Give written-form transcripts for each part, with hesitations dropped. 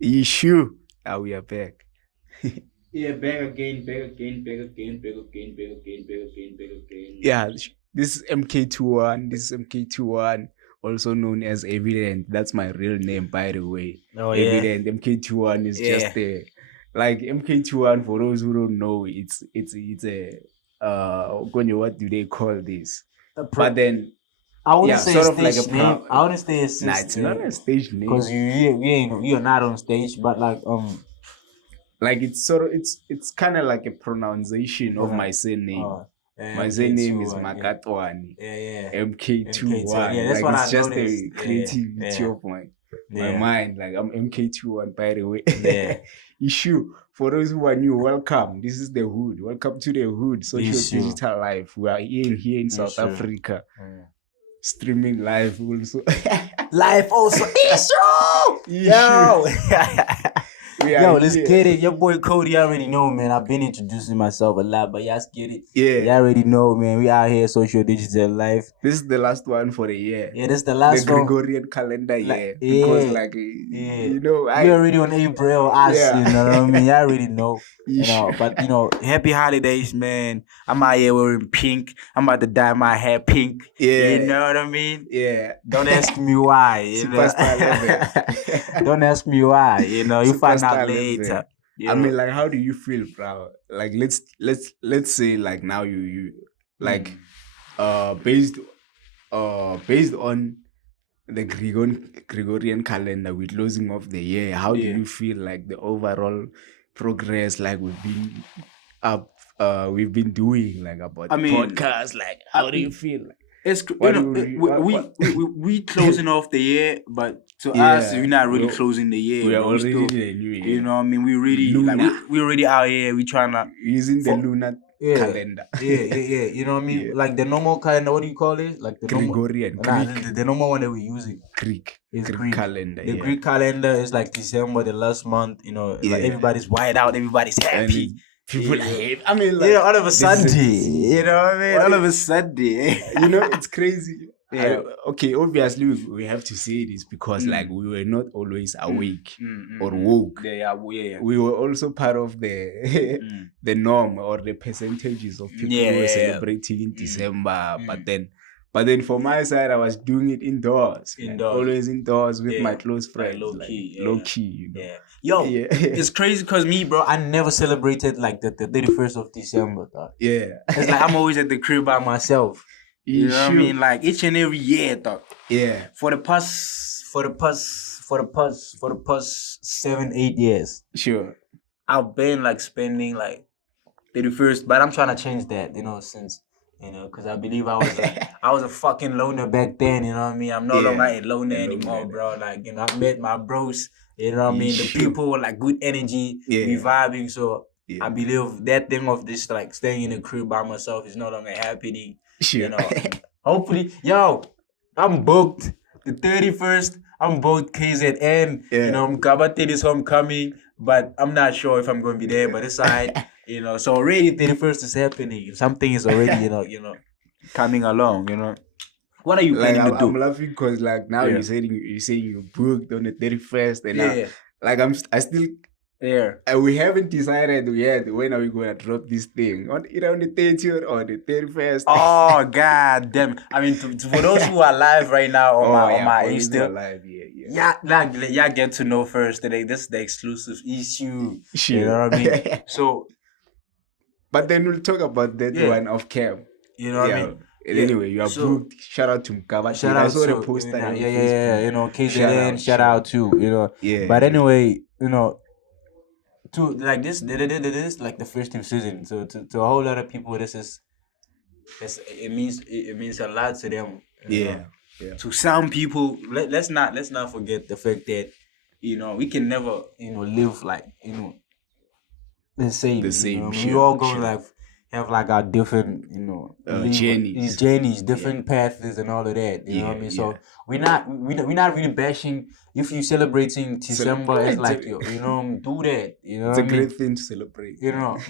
Issue. Ah, we are back. Yeah, back again, back again, back again, back again, back again, back again, back again. Yeah, this is MK2ONE. This is MK2ONE, also known as Evident. That's my real name, by the way. Oh yeah, Evident. MK2ONE is yeah. just a like MK2ONE. For those who don't know, it's a what do they call this? But then, I wouldn't yeah, say a sort of like a stage name. I wouldn't say a Nah, it's not a stage because name. you're not on stage, but like Like it's kind of like a pronunciation of my surname. My surname is MK2ONE. Yeah, yeah. MK2ONE. Yeah, that's Like what it's I just noticed. a creativity of my Yeah. mind. Like I'm MK2ONE, by the way. Yeah. Issue. For those who are new, welcome. This is the hood. Welcome to the hood. Socio-Digital Life. We are here in South Africa. Streaming live also. Life also issue. Yo. Yo, let's get it. Your boy COYDEE already know, man. I've been introducing myself a lot, but y'all get it. Yeah. You already know, man. We out here, Socio-Digital Life. This is the last one for the year. Yeah, this is the last one. The Gregorian calendar year. Because, you know, we already on April. You know what I mean? You already know. But, happy holidays, man. I'm out here wearing pink. I'm about to dye my hair pink. Yeah. You know what I mean? Yeah. Don't ask me why. Superstar level. Don't ask me why. You find out later. I mean, like, how do you feel, bro? Like, let's say, like, now you like, based on the Gregorian calendar, with closing of the year, how do you feel like the overall progress, like we've been doing, like, about the podcast, like, how do you feel? Like, it's we closing off the year, but to us, we're not really closing the year. We are already in the new year. You know what I mean? We really we already out here. We trying to using the lunar calendar. Yeah. You know what I mean? Like the normal calendar. What do you call it? Like the Gregorian. The normal one that we use it. Greek calendar. The Greek calendar is like December, the last month. Like everybody's white out. Everybody's happy. People hate. I mean, like, all of a Sunday. You know what I mean? All of a Sunday. It's crazy. Yeah. Okay, obviously we have to say this because like we were not always awake or woke. We were also part of the the norm or the percentages of people who were celebrating in December. But then for my side, I was doing it indoors. Always indoors with my close friends. Low key, It's crazy because me, bro, I never celebrated like the 31st of December, dog. Yeah. It's like I'm always at the crib by myself. You know what I mean? Like each and every year, dog. Yeah. For the past 7-8 years. Sure. I've been like spending like 31st, but I'm trying to change that, since because I believe I was a fucking loner back then, you know what I mean? I'm no longer a loner anymore, bro. Like, I met my bros, you know what I mean? The people with like good energy, we vibing. So I believe that thing of this like staying in the crib by myself is no longer happening. Hopefully, I'm booked. The 31st, I'm booked KZN. Kabatin is homecoming, but I'm not sure if I'm going to be there, but it's alright. So already 31st is happening. Something is already, coming along, What are you planning to do? I'm laughing because like now you're saying you booked on the 31st and I still we haven't decided yet when are we going to drop this thing on the 30th or the 31st. Oh god damn! I mean, for those who are live right now on my Insta, y'all get to know first today. This is the exclusive issue. You know what I mean? So, but then we'll talk about that one off cam. You know what I mean? Anyway, you are booked. Shout out to Mkaba. Shout out to the poster. KZN. Shout out to But anyway, to like this like the first team season. So to a whole lot of people, it means a lot to them. Yeah. To some people, let's not forget the fact that we can never live like the same. We all go like have like our different journeys, different paths and all of that. You know what I mean? So we're not really bashing if you celebrating December. It's like do that. It's a great thing to celebrate.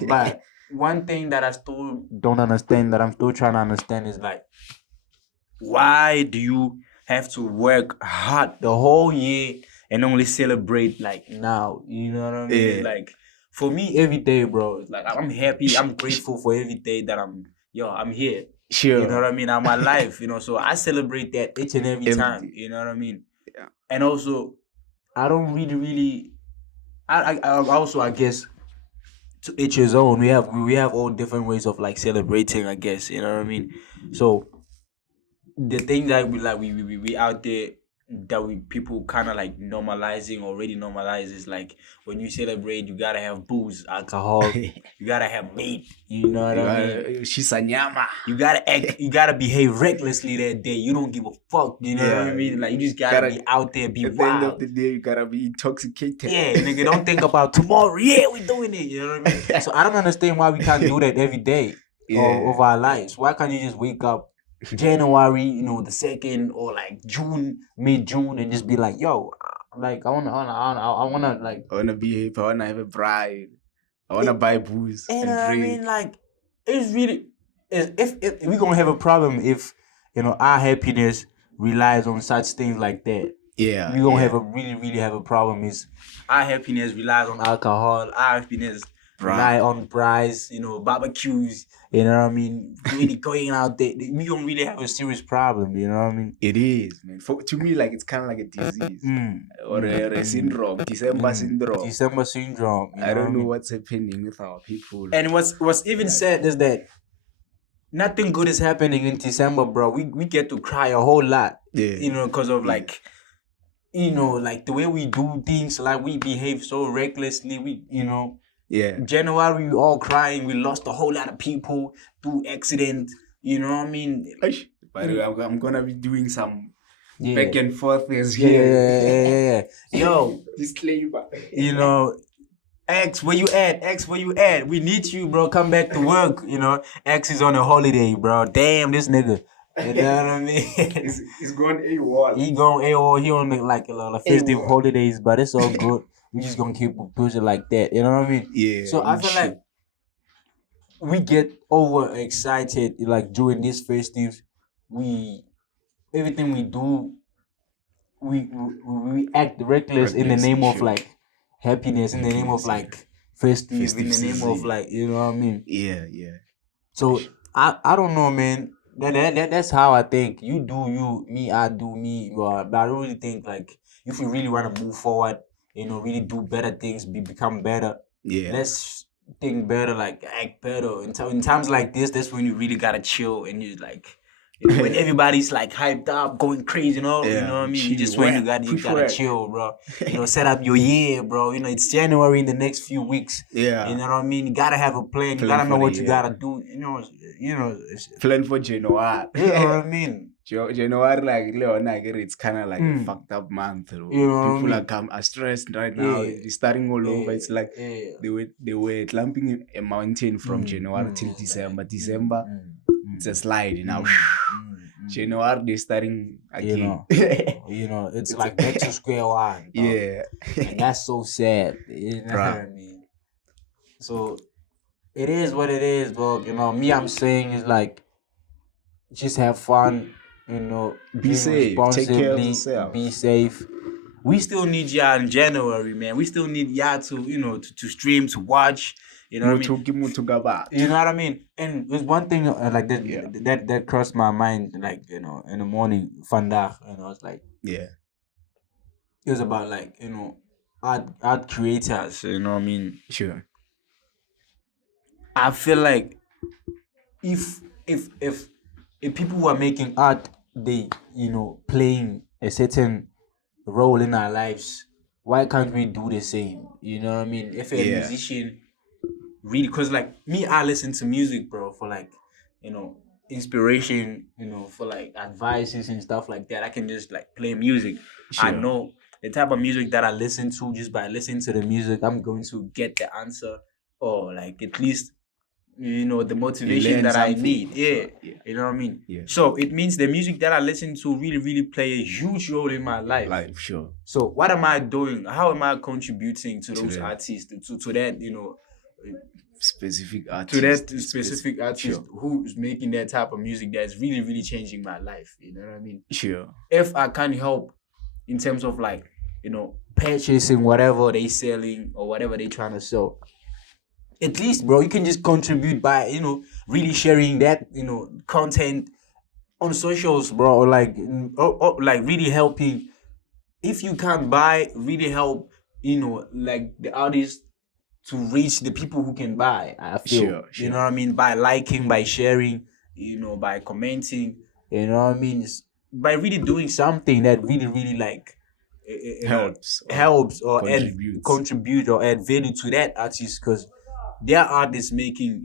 But one thing that I still don't understand, that I'm still trying to understand, is like, why do you have to work hard the whole year and only celebrate like now. You know what I mean? Like for me, every day, bro. It's like I'm happy. I'm grateful for every day that I'm here. Sure. You know what I mean? I'm alive. You know, so I celebrate that each and every time. You know what I mean? Yeah. And also, I don't really. I also, I guess, to each his own. We have all different ways of like celebrating, I guess. You know what I mean? So the thing that we out there that we people kind of like already normalize is like when you celebrate, you gotta have booze, alcohol, you gotta have meat. You know what I mean? Shisanyama. You gotta act, you gotta behave recklessly that day. You don't give a fuck. You know what I mean? Like you just gotta be out there, be at wild. At the end of the day, you gotta be intoxicated. Yeah, nigga, don't think about tomorrow. Yeah, we doing it. You know what I mean? So I don't understand why we can't do that every day of our lives. Why can't you just wake up January, you know, the 2nd, or like June, mid-June, and just be like, yo, like I wanna behave, I wanna have a bride, I wanna buy booze and drink. I mean, like, it's really, if we're gonna have a problem if, you know, our happiness relies on such things like that. Yeah, we're gonna have a really have a problem is our happiness relies on alcohol, our happiness rely on prize, you know, barbecues, you know what I mean? Really going out there, we don't really have a serious problem, you know what I mean? It is, man. To me, like, it's kind of like a disease or a syndrome, December syndrome. December syndrome. I don't know what's happening with our people. And what's even sad is that nothing good is happening in December, bro. We get to cry a whole lot, you know, because of like, you know, like the way we do things, like we behave so recklessly, you know. Yeah. January, we all crying. We lost a whole lot of people through accident. You know what I mean? But I'm gonna be doing some back and forth here. Yeah. Yo, disclaimer. You know, X, where you at? X, where you at? We need you, bro. Come back to work. You know, X is on a holiday, bro. Damn, this nigga. You know what I mean? He's going AWOL. He going AWOL. He on like a lot of festive holidays, but it's all good. We just gonna keep pushing like that. You know what I mean? Yeah. So I feel like we get overexcited like during these festives. Everything we do, we act reckless in the name of like happiness, in the name of like festive, in the name of like, you know what I mean? Yeah. So I don't know, man. That's how I think. You do you, me I do me. But I don't really think like if we really want to move forward, you know, really do better things, become better. Yeah. Let's think better, like act better. In times like this, that's when you really gotta chill and you like, you know, when everybody's like hyped up, going crazy, you know what I mean? You just when you gotta chill, bro. You know, set up your year, bro. You know, it's January in the next few weeks. Yeah. You know what I mean? You gotta have a plan. You gotta know what you gotta do. You know. Plan for January. You know what I mean? January, like it's kind of like a fucked up month. You know, people are stressed right now. They're starting all over. It's like they were climbing a mountain from January till December. December, it's a slide now. January, they're starting again. You know, it's like back to square one. Yeah, and that's so sad. You know what I mean? So it is what it is, bro. You know, me, I'm saying is like, just have fun. You know, be safe, responsibly, take care of yourself. Be safe. We still need y'all in January, man. We still need y'all to, you know, to stream, to watch. You know what I mean? You know what I mean? And there's one thing like that crossed my mind, like, you know, in the morning, vandaag, you know, it's like, it was about like, you know, art creators, you know what I mean? Sure. I feel like if people who are making art, they, you know, playing a certain role in our lives, why can't we do the same? You know what I mean? If a musician really, because like me, I listen to music, bro, for like, you know, inspiration, you know, for like advices and stuff like that. I can just like play music. Sure. I know the type of music that I listen to. Just by listening to the music, I'm going to get the answer, or like at least, you know, the motivation that I need. Yeah. You know what I mean? Yeah. So it means the music that I listen to really play a huge role in my life. Sure. So what am I doing? How am I contributing to those artists, to that, you know, specific artist, to that specific artist who's making that type of music that's really changing my life? You know what I mean? Sure. If I can't help in terms of like purchasing whatever they selling or whatever they trying to sell. At least, bro, you can just contribute by, really sharing that, content on socials, bro, or like really helping. If you can't buy, really help, like the artists to reach the people who can buy. I feel, Sure. you know what I mean, by liking, by sharing, by commenting, you know what I mean, by really doing something that really, really like helps or contribute or add value to that artist, because their art is making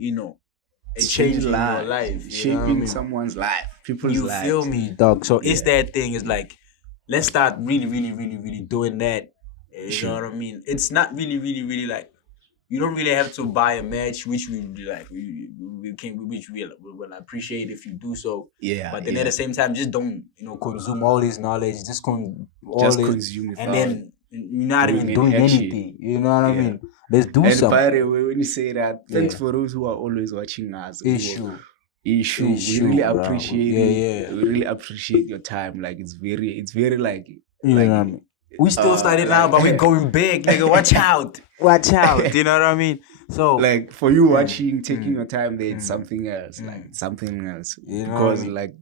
a change in your life, shaping someone's life, people's lives. You feel me, dog? So it's that thing. It's like, let's start really, really, really, really doing that. You know what I mean? It's not really, really, really like, you don't really have to buy a match, which we like. Which we will appreciate if you do so. Yeah. But then at the same time, just don't consume all this knowledge. Just consume it, and then you're not even doing anything. You know what I mean? Let's do something. And by the way, when you say that, thanks for those who are always watching us. Issue. We really appreciate it. We really appreciate your time. Like it's very like. You know what I mean? We still started now, but we're going big, nigga. Watch out. Watch out. You know what I mean? So like for you watching, taking your time there, it's something else. Like something else. Because like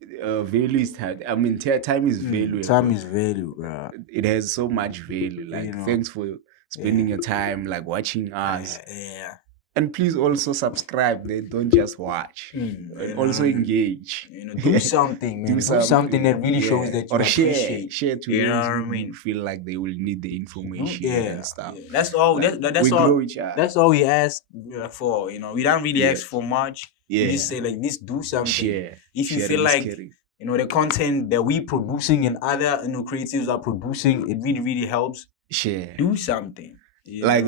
value is time. I mean time is value. Time is value, bro. It has so much value. Like thanks for spending your time like watching us. Yeah. And please also subscribe. They don't just watch. And also engage. Do something, man. Do something that really shows that you appreciate. Share to you know what I mean? Feel like they will need the information and stuff. Yeah. That's all. That's we all. Grow each other. That's all we ask for. We don't really ask for much. We just say like this. Do something. Share. If you feel like the content that we producing and other creatives are producing, it really, really helps. Share. Do something. Like.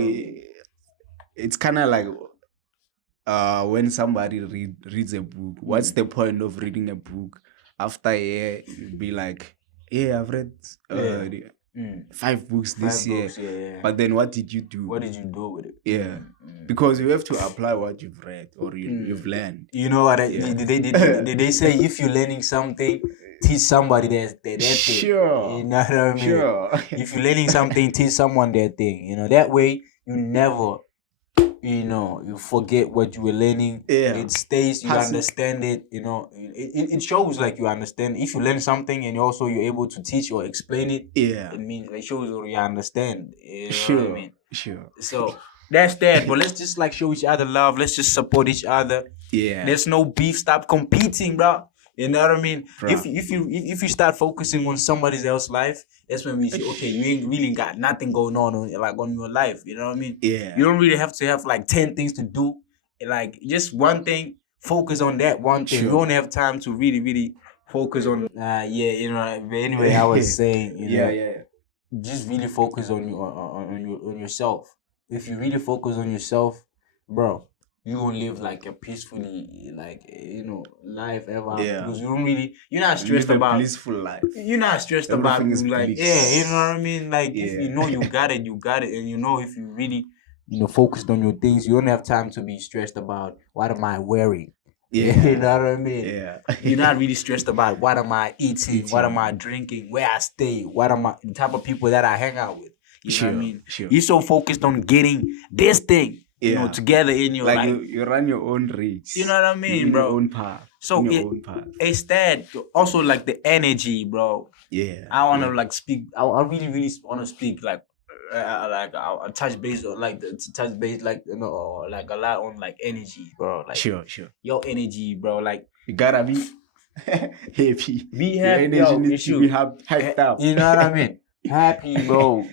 It's kind of like when somebody reads a book. What's the point of reading a book? After a year, you'll be like, yeah, I've read 5 books this year. But then what did you do? What did you do with it? Yeah. Because you have to apply what you've read or you've learned. You know what? They say if you're learning something, teach somebody that thing. Sure. You know what I mean? Sure. If you're learning something, teach someone that thing. That way you never... you forget what you were learning. It stays, you understand it, it shows like you understand. If you learn something and also you're able to teach or explain it, it means it shows you understand. You know what I mean? Sure. So that's that. But let's just like show each other love. Let's just support each other. Yeah. There's no beef. Stop competing, bro. You know what I mean? Bro. If you start focusing on somebody else's life, that's when we say, okay, you ain't really got nothing going on your life. You know what I mean? Yeah. You don't really have to have like 10 things to do. Like just one thing. Focus on that one thing. Sure. You don't have time to really, really focus on. But anyway, I was saying, just really focus on yourself. If you really focus on yourself, bro, you gonna live like a peacefully life ever. Because you're not stressed about a blissful life. You're not stressed about like bliss. You know what I mean? Like if you know you got it, and if you really focused on your things, you don't have time to be stressed about what am I wearing. You know what I mean? Yeah. You're not really stressed about what am I eating, what am I drinking, where I stay, what am I the type of people that I hang out with. You know what I mean? Sure. You're so focused on getting this thing. Together in your life. You run your own race. You know what I mean, bro? Your own path. So it's that. Also, like the energy, bro. Yeah. I want to speak. I really, really want to speak like touch base or like a lot on like energy, bro. Like sure. Your energy, bro. Like you gotta be happy. Be happy. Your energy needs to be hyped up. You know what I mean? Happy, bro.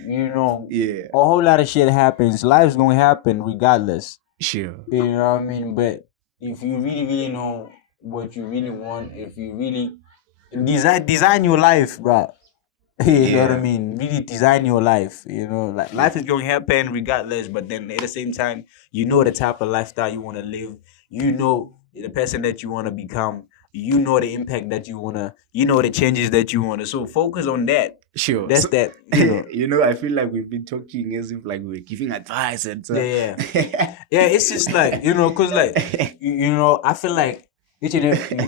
Yeah. A whole lot of shit happens. Life's gonna happen regardless. Sure. You know what I mean? But if you really, really know what you really want, if you really design your life, bro. You know what I mean? Really design your life. Like life is gonna happen regardless. But then at the same time, the type of lifestyle you want to live. The person that you want to become. The impact that you wanna. The changes that you wanna. So focus on that. Sure. That's that. I feel like we've been talking as if like we're giving advice and so. Yeah. It's just like cause like I feel like each and every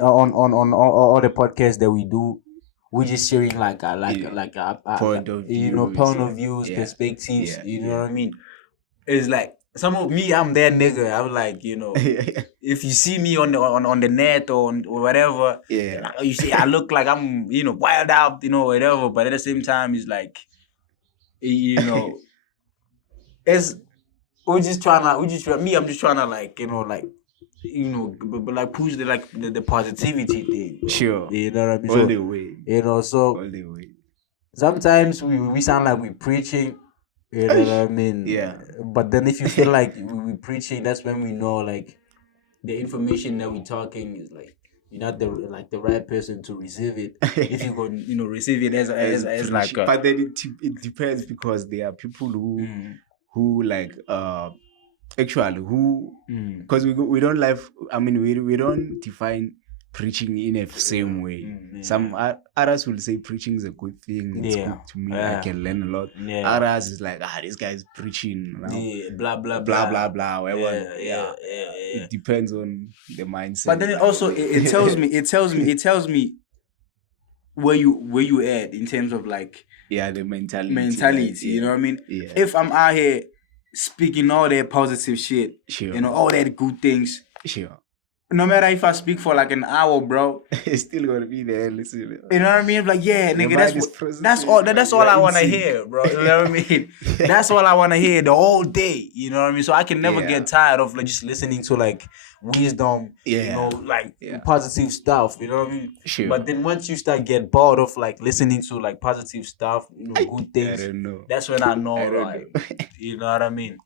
on all the podcasts that we do, we're just sharing point of views, perspectives. You know what I mean? It's like some of me, I'm that nigga. I'm like, if you see me on the net or whatever, you see I look like I'm wild out, whatever. But at the same time, it's like, it's I'm just trying to like push the positivity thing. Bro. Sure. You know what I mean? All the way. So all the way. Sometimes we sound like we're preaching. You know what I mean? Yeah. But then if you feel like we're preaching, that's when we know like the information that we're talking is like you're not the right person to receive it. If you go, receive it as like. But then it depends, because there are people who like actually who because we don't we don't define preaching in a same way. Some others will say preaching is a good thing. It's good to me. I can learn a lot. Others is like, this guy is preaching. Blah blah blah blah blah. Whatever. It depends on the mindset. But then also it tells me where you at in terms of like the mentality. You know what I mean? Yeah. If I'm out here speaking all that positive shit, sure, all that good things, sure. No matter if I speak for like an hour, bro, it's still gonna be there. Listen, you know what I mean? Like, yeah, nigga, that's all I wanna hear, bro. You know what I mean? That's all I wanna hear the whole day. You know what I mean? So I can never get tired of like just listening to like wisdom, positive stuff. You know what I mean? Sure. But then once you start get bored of like listening to like positive stuff, good things, I don't know. That's when I know, you know what I mean?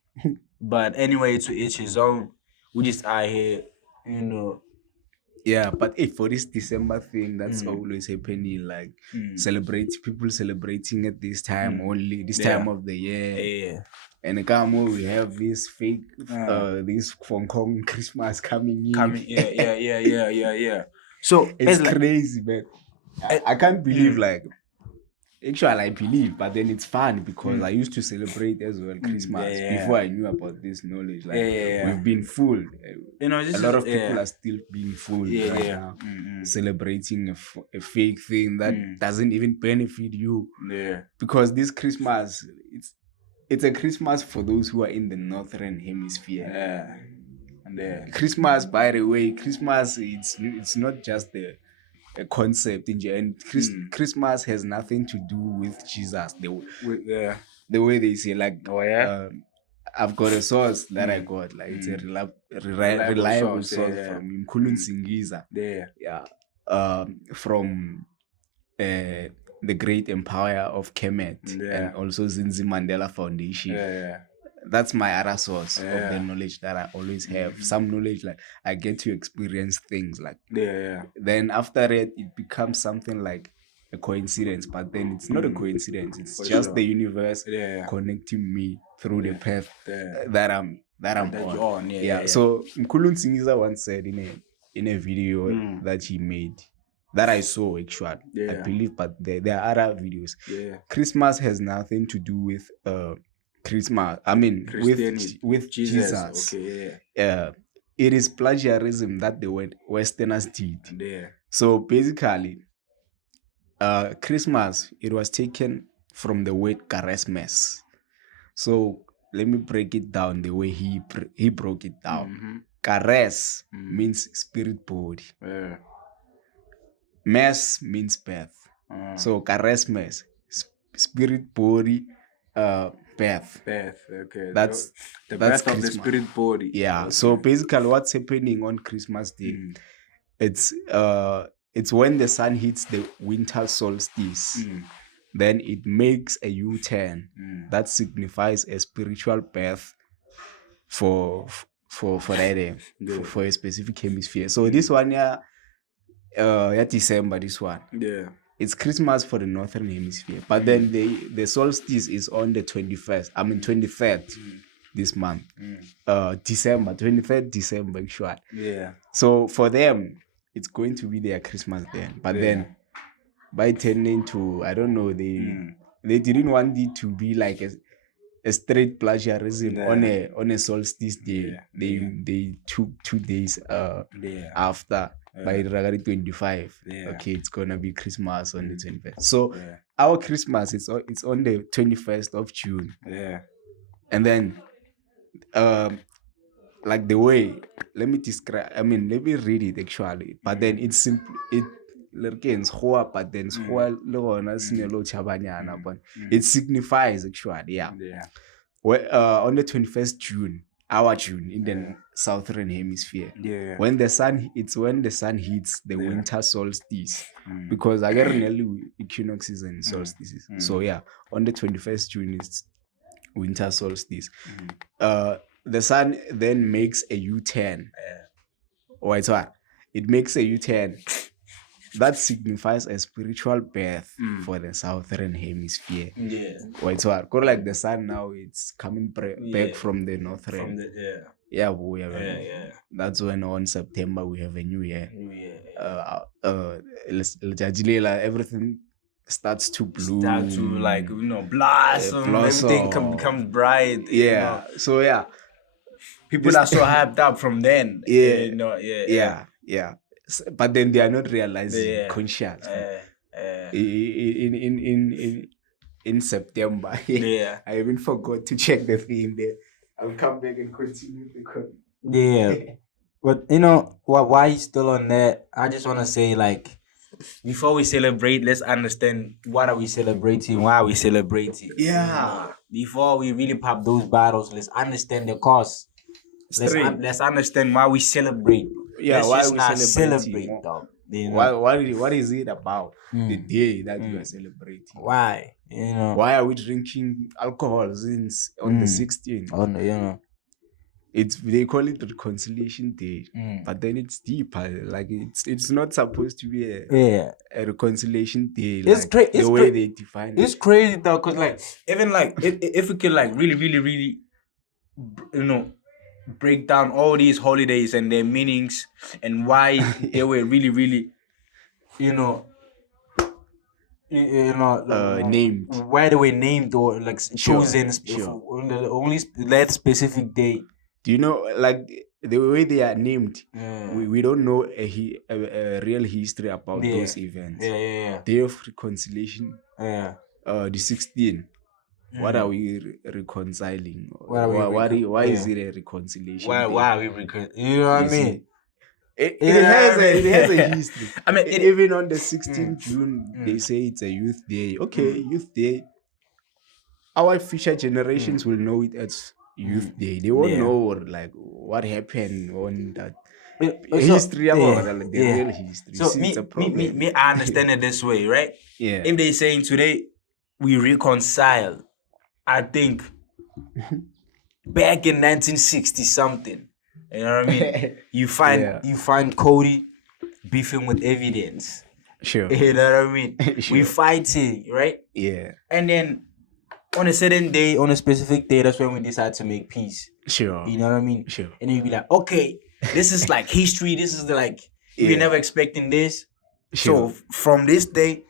But anyway, to each his own. We just out here. Yeah, but for this December thing, that's always happening. Like people celebrating at this time only, this time of the year. Yeah. And we have this fake, this Hong Kong Christmas coming in. Yeah. So it's crazy, man. I can't believe Actually, I believe, but then it's fun because I used to celebrate as well Christmas before I knew about this knowledge. We've been fooled. A lot of people are still being fooled right now, celebrating a fake thing that doesn't even benefit you. Yeah. Because this Christmas, it's a Christmas for those who are in the northern hemisphere. Yeah. And Christmas, by the way, Christmas it's not just a concept in general. Christmas has nothing to do with Jesus. The way they say, like, I've got a source that I got, like it's a reliable source from MK2ONE. From the Great Empire of Kemet and also Zinzi Mandela Foundation. That's my other source of the knowledge that I always have. Some knowledge, like I get to experience things like then after it becomes something like a coincidence, but then it's not a coincidence. It's just the universe connecting me through the path that I'm on. So MK2ONE once said in a video that he made, that I saw actually, I believe, but there are other videos. Christmas has nothing to do with Christmas. With Jesus. Okay, it is plagiarism that the Westerners did. So basically, Christmas, it was taken from the word Christmas. So let me break it down the way he broke it down. Kares means spirit body. Mass means birth. So Christmas, spirit body, birth. Okay. That's birth Christmas. Of the spirit body. Yeah. Okay. So basically, what's happening on Christmas Day? It's when the sun hits the winter solstice. Then it makes a U-turn that signifies a spiritual birth for that day, for a specific hemisphere. So this one December. This one. It's Christmas for the northern hemisphere, but then the solstice is on the 23rd this month. December 23rd December actually. So for them, it's going to be their Christmas then. But then by turning to, I don't know, they didn't want it to be like a straight plagiarism on a solstice day. They took 2 days after. by Ragari 25. Okay, it's gonna be Christmas on the 21st. So our Christmas it's on the 21st of June. And then like the way, let me read it actually. But then it's simple. But then it signifies actually, on the 21st June, our June in the southern hemisphere, when the sun hits the winter solstice, because I get nearly equinoxes and solstices. So on the 21st June is winter solstice. The sun then makes a U-turn. It makes a U-turn. That signifies a spiritual birth for the southern hemisphere. Like the sun now, it's coming back from the northern. That's when on September we have a new year. Everything starts to bloom. Start to blossom. Everything becomes bright. So people are so hyped up from then. But then they are not realizing conscious. In September. I even forgot to check the thing there. I'll come back and continue the But why he's still on that, I just want to say, like, before we celebrate, let's understand what are we celebrating, why are we celebrating. Before we really pop those bottles, let's understand the cause. Let's understand why we celebrate. Why we celebrate, dog. What is it about the day that we are celebrating? Why? Why are we drinking alcohol since on the 16th? They call it Reconciliation Day, but then it's deeper. Like it's not supposed to be a Reconciliation Day. Like, the way they define it. It's crazy though, cause like even like if we could like really break down all these holidays and their meanings and why they were really named. Why they were named or like chosen only that specific day. Do you know, like the way they are named? We don't know a real history about those events. Day of Reconciliation. The 16th. What are we reconciling? Why is it a reconciliation? Why are we reconciling? You know what I mean? It has a history. I mean, even on the 16th June, they say it's a youth day. Okay, youth day. Our future generations will know it as youth day. They won't know like what happened on that history about the real history. So I understand it this way, right? If they're saying today we reconcile, I think back in 1960 something, you know what I mean? You find COYDEE beefing with evidence. Sure. You know what I mean? We fighting, right? And then on a certain day, on a specific day, that's when we decide to make peace. Sure. You know what I mean? Sure. And then you be like, okay, this is like history. This is we're never expecting this. Sure. So from this day,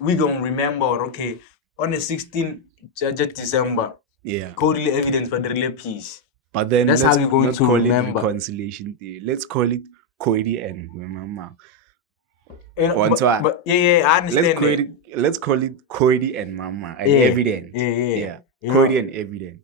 we gonna remember, okay, on the 16th December, COYDEE evidence for the real peace. But then that's how we're going to remember. It Reconciliation Day. Let's call it COYDEE and Mama. But I understand. Let's call it COYDEE and Mama and evidence. COYDEE and evidence.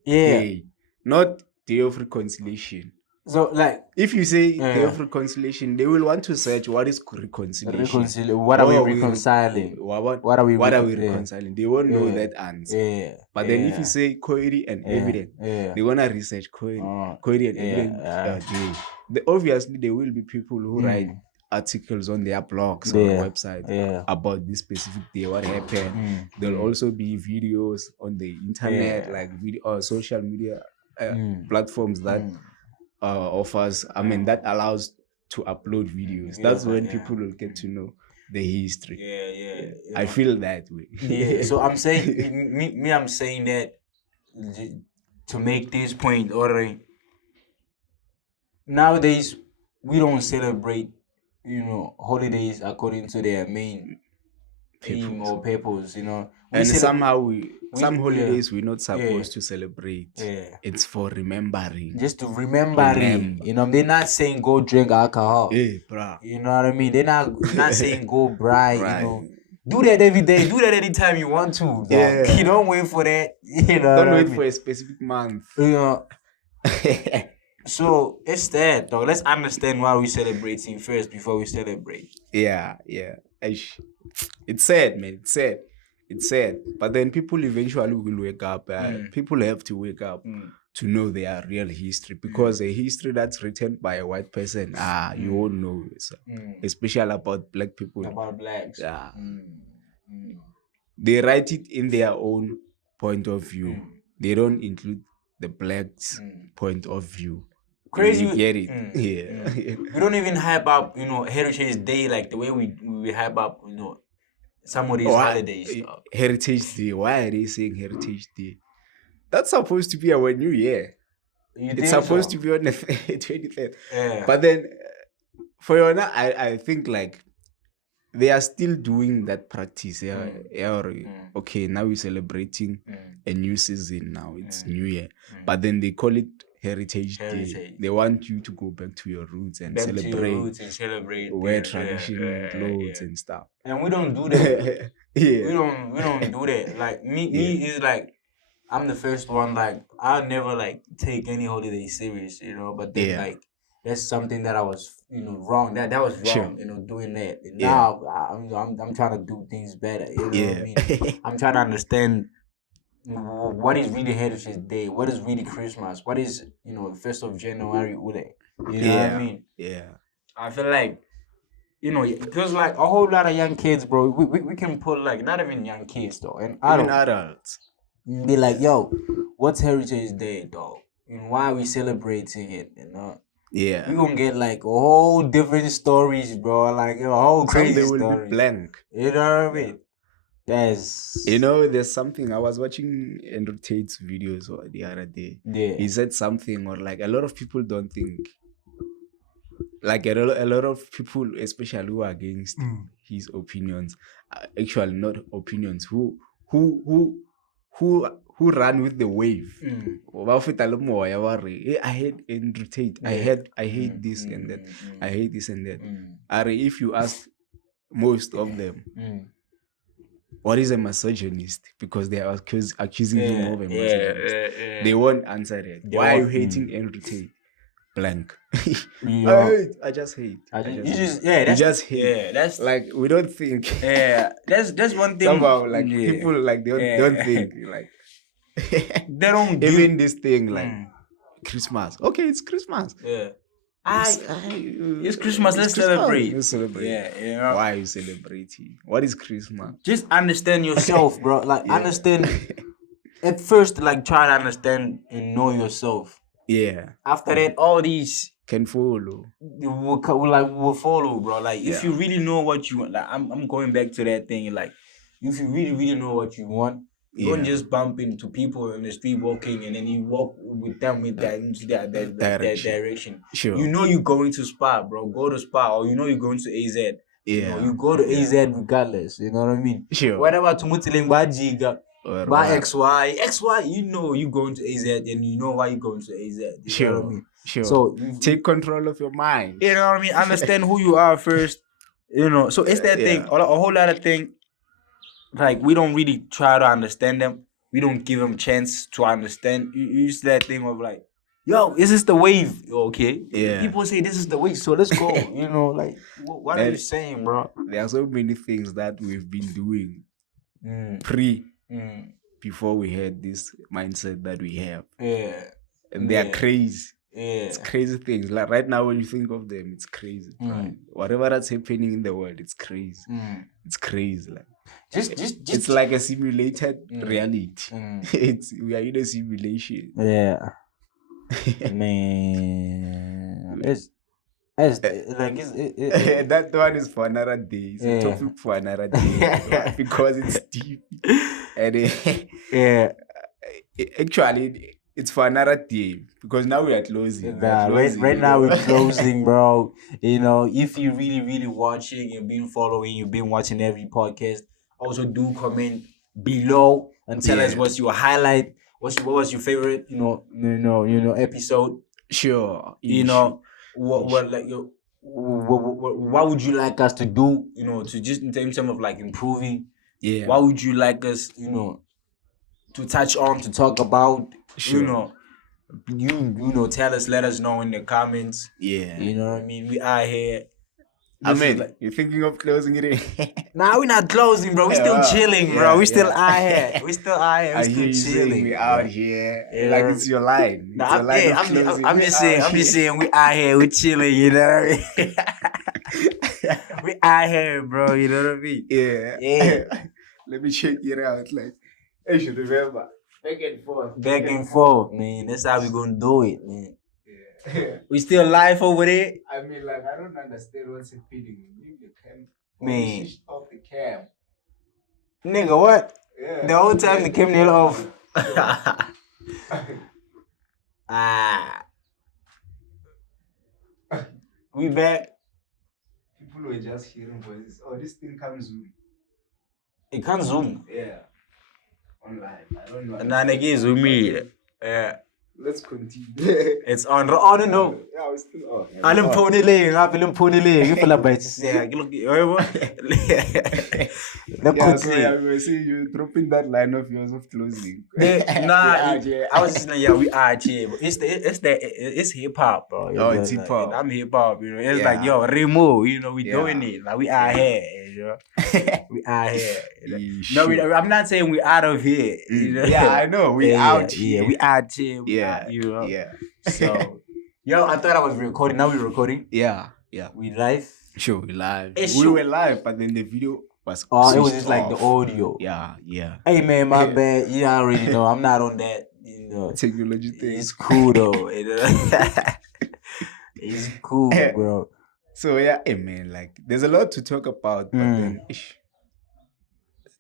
Not Day of Reconciliation. So like, if you say Day of Reconciliation, they will want to search what is reconciliation. What are we reconciling? What are we reconciling? They won't know that answer. But then if you say COYDEE and evidence, they wanna research COYDEE and evidence. Obviously, there will be people who write articles on their blogs or websites about this specific day, what happened. There'll also be videos on the internet, like social media platforms that offers. I mean, that allows to upload videos. That's when people will get to know the history. I feel that way. So I'm saying, I'm saying that to make this point, already. Nowadays, we don't celebrate, holidays according to their main purpose, you know. And somehow some holidays we're not supposed to celebrate. Yeah. It's for remembering. Just to remembering. You know, they're not saying go drink alcohol. Yeah, bro. You know what I mean? They're not saying go bright, you know. Do that every day. Do that anytime you want to. Dog. Yeah. You don't wait for that. You know. Don't wait for a specific month. You know. So it's that, though. Let's understand why we're celebrating first before we celebrate. Yeah. It's sad, man. It's sad. But then people eventually will wake up. People have to wake up to know their real history, because a history that's written by a white person, you won't know. Especially about black people. About blacks. Yeah. They write it in their own point of view. They don't include the blacks' point of view. Crazy. You get it? Yeah. We don't even hype up, you know, Heritage Day like the way we hype up, you know, some of these holidays. Heritage Day. Why are they saying Heritage Day? That's supposed to be our new year. It's supposed to be on the 23rd. Yeah. But then, for your now, I think like they are still doing that practice. Okay, now we're celebrating a new season now. It's New Year. But then they call it Heritage Day. They want you to go back to your roots and celebrate. Wear traditional clothes and stuff. And we don't do that. We don't do that. Like me is like, I'm the first one. Like I'll never like take any holiday serious, you know. But then like that's something that I was, you know, wrong. That was wrong, you know, doing that. And now I'm trying to do things better. You know what I mean? I'm trying to understand what is really Heritage Day, what is really Christmas, what is, you know, 1st of January, you know what I mean? Yeah. I feel like, you know, because like a whole lot of young kids, bro, we can put like, not even young kids though, and adults. Be like, yo, what's Heritage Day, dog? And why are we celebrating it, you know? Yeah. We're gonna get like a whole different stories, bro, like a whole crazy stories. They will stories. be blank. You know what I mean? You know, there's something, I was watching Andrew Tate's videos the other day. Yeah. He said something, or like a lot of people don't think, like a lot of people, especially who are against his opinions, actually not opinions, who run with the wave. I hate Andrew Tate. I hate this and that. I hate this and that. If you ask most of them, what is a misogynist? Because they are accusing him of a misogynist. They won't answer it. Why are you hating Andrew Tate? Blank. I just hate. You just hate. Yeah, that's like, we don't think. Yeah, that's one thing. Somehow, like people like they don't think like they don't even this thing like Christmas. Okay, it's Christmas. Yeah. It's Christmas. Let's celebrate. Let's celebrate. Yeah. Why are you celebrating? What is Christmas? Just understand yourself, bro. Like understand. At first, like try to understand and know yourself. Yeah. After that, all these can follow. Will follow, bro. Like if you really know what you want, like I'm going back to that thing. Like if you really know what you want, you don't just bump into people in the street walking and then you walk with them with that direction. Sure. You know you're going to Spa, bro. Go to Spa, or you know you're going to AZ. Yeah. You know, you go to AZ regardless. You know what I mean? Sure. Whatever Tumutileng Bajiga. By XY, you know you're going to AZ and you know why you're going to AZ. You know what I mean? Sure. So take control of your mind. You know what I mean? Understand who you are first. You know, so it's that thing. A whole lot of thing. Like we don't really try to understand them. We don't give them chance to understand. You use that thing of like, yo, this is the wave, okay? Yeah. People say this is the wave, so let's go. You know, like what are you saying, bro? There are so many things that we've been doing before we had this mindset that we have. Yeah. And they are crazy. Yeah. It's crazy things. Like right now when you think of them, it's crazy. Right? Whatever that's happening in the world, it's crazy. It's crazy. Like it's like a simulated reality. We are in a simulation. Yeah. Man. It's like that one is for another day. It's a topic for another day because it's deep. And actually it's for another day because now we are closing. Right now we're closing, bro. You know, if you really watching, you've been following, you've been watching every podcast, also do comment below and tell us what's your highlight, what was your favorite, episode. Sure. What like what would you like us to do, to just in terms of like improving? Yeah. What would you like us, to touch on, to talk about? Sure. Tell us, let us know in the comments. Yeah. You know what I mean? We are here. You're thinking of closing it? Nah, we're not closing, bro. We're still chilling, bro. We still out here. We still out here. We still chilling. We out here. Like it's your line. It's your line of closing. I'm just saying, we out here. We chilling. You know what I mean? We out here, bro. You know what I mean? Yeah. Let me check it out. Like, I should remember. Back and forth, man. That's how we gonna do it, man. We still live over there. I mean, like, I don't understand what's happening. Leave the cam. Man. Switch off the cam. Nigga, what? Yeah. The whole time the cam nail off. We back. People were just hearing voices. Oh, this thing comes Zoom. It can Zoom. Yeah. Online. I don't know. Nah, nigga, Zoom. Yeah. Let's continue. It's on. Oh, no. Yeah, we're still on. I'm pony leg. I'm pony leg. You feel like bites. Yeah, look. We were seeing you dropping that line of yours of closing. I was just like, we are here. It's hip hop, bro. It's hip hop. I'm hip hop. It's like, yo, Remo. We doing it. Like we are here. We are here. No, I'm not saying we out of here. Yeah, I know. We out here. Yeah, we out here. Yeah. So, yo, I thought I was recording. Now we're recording. Yeah. We live. Sure, we live. We were live, but then the video was. It was just like the audio. Yeah. Hey man, my bad. You already know I'm not on that. Technology thing. It's cool though. It's cool, bro. So yeah, hey man, like there's a lot to talk about, but then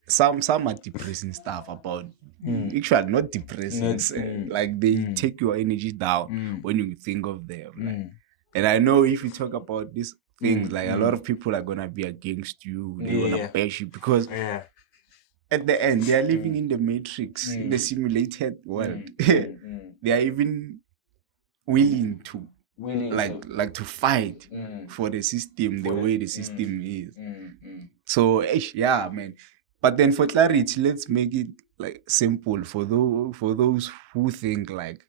some are depressing stuff about. Actually, not depressing. Like they take your energy down when you think of them. Like, and I know if you talk about these things, like a lot of people are gonna be against you. They wanna bash you because at the end they are living in the matrix, in the simulated world. They are even willing to fight for the system the way the system is. So yeah, man. But then for clarity, let's make it like simple for those who think like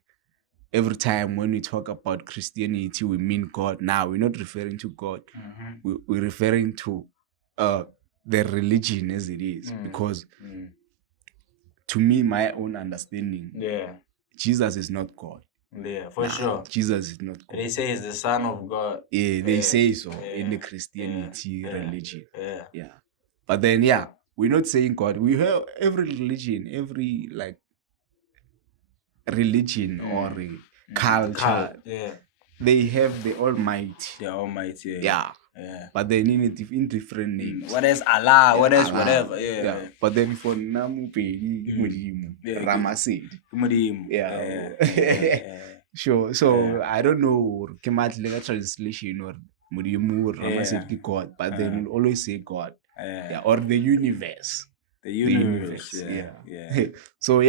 every time when we talk about Christianity we mean God. Now we're not referring to God. We're referring to the religion as it is, because to me, my own understanding, Jesus is not God. Yeah, for sure. Jesus is not God. They say he's the Son of God. Yeah, they say so in the Christianity religion. Yeah. But then we're not saying God. We have every religion, every like religion or culture. They have the Almighty. The Almighty. Yeah. But then in different names. What is Allah? What is whatever? Yeah. But then for Namu Pedi, Ramasid. Yeah. Sure. So I don't know Kemat legal translation or Mudimu Ramasid God, but they will always say God. Or the universe. The universe. Yeah. So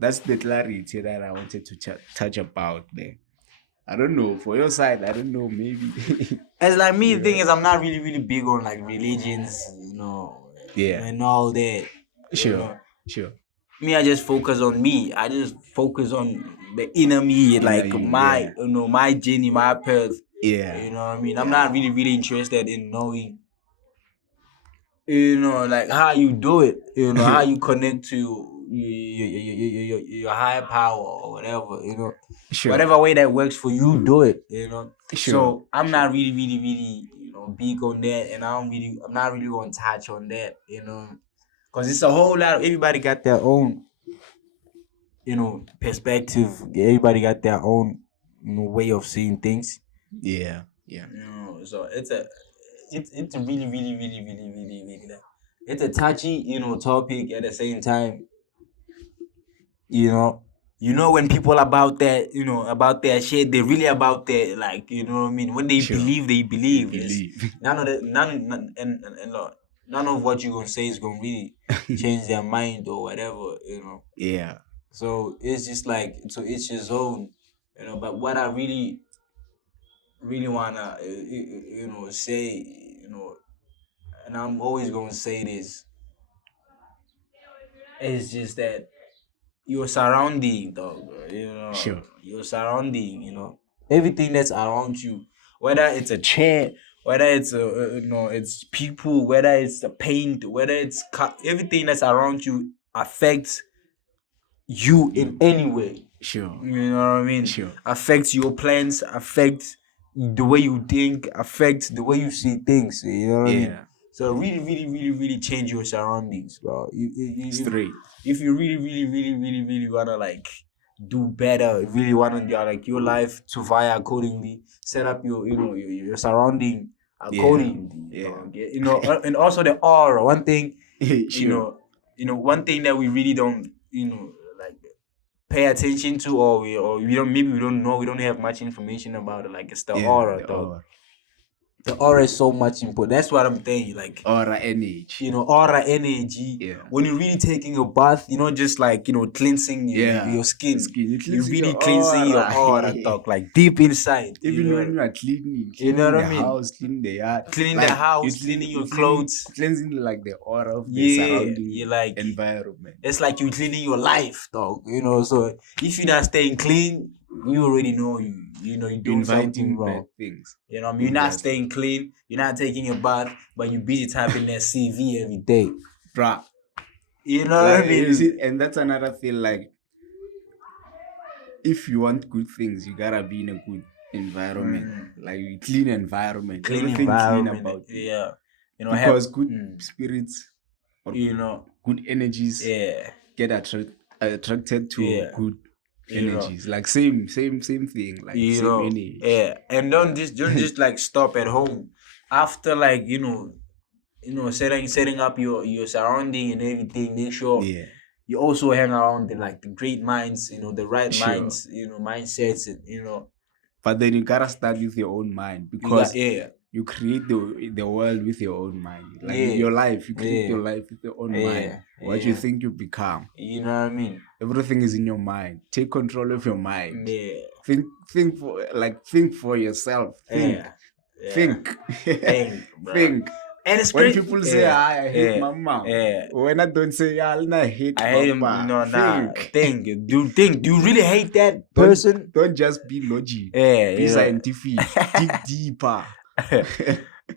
that's the clarity that I wanted to touch about there. I don't know. For your side, I don't know. Maybe. It's like me. The thing is, I'm not really big on like religions, and all that. Sure. Me, I just focus on me. I just focus on the inner me, like my journey, my path. Yeah. You know what I mean? I'm not really interested in knowing, like how you do it. How you connect to your higher power or whatever. Sure. Whatever way that works for you, do it. Sure. So I'm not really, big on that, and I'm not really gonna touch on that, because it's a whole lot. Everybody got their own, perspective. Everybody got their own, way of seeing things. Yeah. So it's a really, it's a touchy, topic at the same time. When people about that, about their shit, they're really about that, like, what I mean? When they believe, they believe. None of that, and look, none of what you're gonna say is gonna really change their mind or whatever, you know. Yeah. So it's just like to each his own, you know. But what I really wanna say, you know, and I'm always gonna say this, it's just that your surrounding, dog, you know, Sure. your surrounding, you know, everything that's around you, whether it's a chair, whether it's it's people, whether it's the paint, whether it's everything that's around you affects you in any way. Sure. You know what I mean? Sure. Affects your plans, affects the way you think, affects the way you see things. You know what I mean? So really change your surroundings, bro. Straight. If you really wanna like do better, really wanna like your life to fire accordingly, set up your surrounding accordingly. You know, and also the aura. One thing, Sure. one thing that we really don't, like pay attention to, or we don't know, we don't have much information about it. Like it's the aura, dog. The aura is so much important. That's what I'm saying. Like aura energy. You know, aura energy. Yeah. When you're really taking a bath, you know, just like cleansing your skin. You're really cleansing your aura, dog. Like deep inside. Even when you are cleaning what I mean? House, cleaning the yard, cleaning the house, cleaning your clothes, cleansing like the aura of the surrounding like environment. It's like you cleaning your life, dog. You know, so if you're not staying clean, you already know you're doing something wrong. Bad things. You know what I mean? You're not staying clean, you're not taking a bath, but you're busy typing that CV every day. Bruh. You know what I mean? And that's another thing, like, if you want good things, you gotta be in a good environment. Like a clean environment. Clean Everything environment. Clean about you. Yeah. You know, because good spirits or good energies get attracted to good energies. Like same thing. Like same energy. Yeah. And don't just like stop at home. After like, setting up your surrounding and everything, make sure you also hang around the great minds, the right minds, mindsets, But then you gotta start with your own mind, because you create the world with your own mind. Like your life, you create your life with your own mind. What you think you become. You know what I mean? Everything is in your mind. Take control of your mind. Yeah. Think for yourself. Think. Think. And it's when people say, I hate mama. When I don't say, I hate mama. No, think. Do you really hate that person? Don't just be logic. Be scientific. Dig deeper.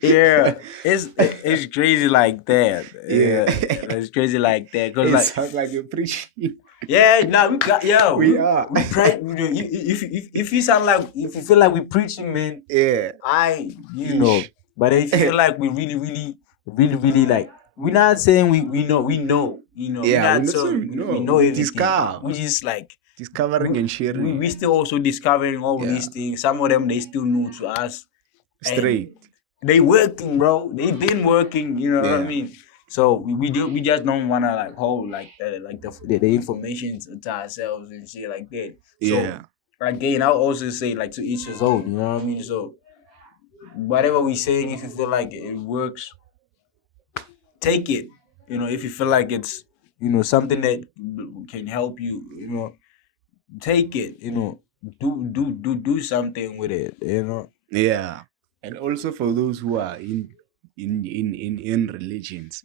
It's crazy like that. It's crazy like that. Cause it sounds like you're preaching. We are. We pray. If you sound like, if you feel like we're preaching, man. But if you feel like we really like, we're not saying we know. We know everything. We just like discovering and sharing. We still also discovering all these things. Some of them they still new to us. Straight. They working, bro. They been working. You know what I mean? So we just don't wanna like hold like the information to ourselves and shit like that. So again, I'll also say like to each his own. You know what I mean? So whatever we saying, if you feel like it works, take it. If you feel like it's something that can help you, take it. Do something with it. Yeah. And also for those who are in religions,